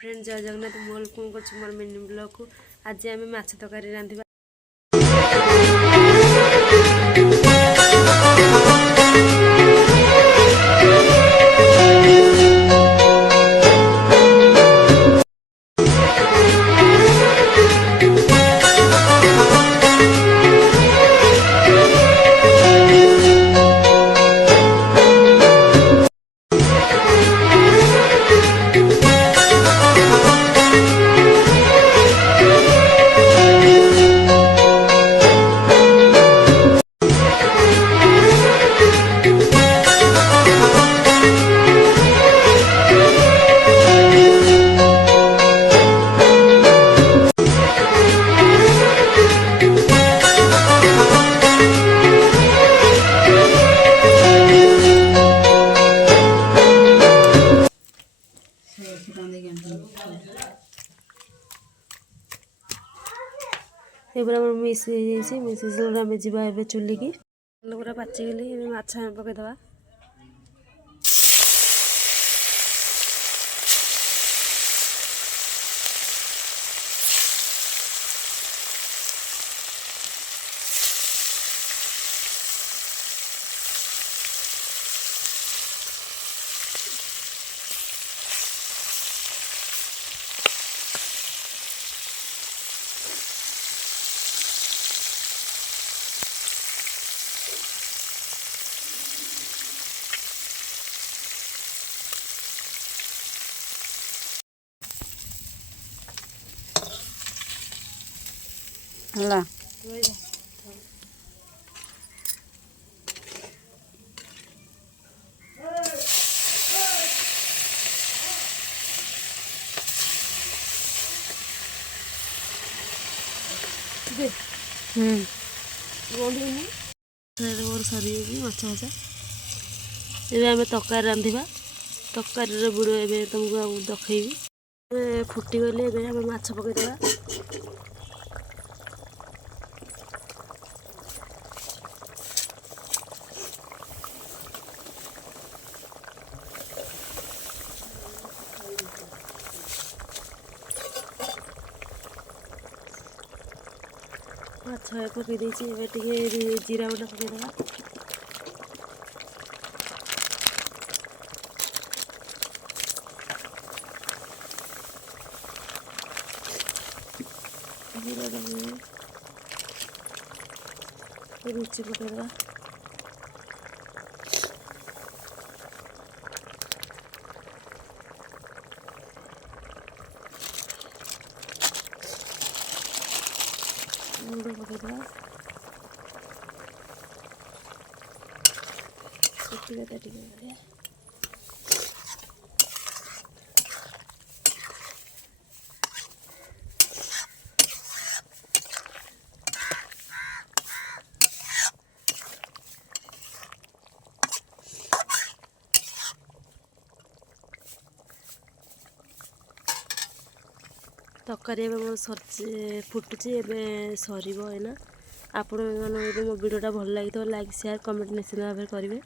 Friend जय जगन्नाथ मोल कौन कर मोर मिनी ब्लॉग को आज आम माछ तरकारी रांधिबा। एगुरा मिस मिस आम जा चुली की पूरा पाचिगली माछ पकईदबा। ହେଲା मोर सरी माछ भजा एवं आम तरकारी रांधिबा। तरकारी बुड़ ए तुमको देखी फुटीगले आम माछ पकईदबा। माछ पकई जीरा गुंडा पकईदबा। जीरा रुचि पकईदबा। लुण पकईदबा। तरकारी मोर सर फुटुची एवं सर आप मो भिडियोटा भल लगी तो लाइक शेयर कमेंट निश्चित भाव करेंगे।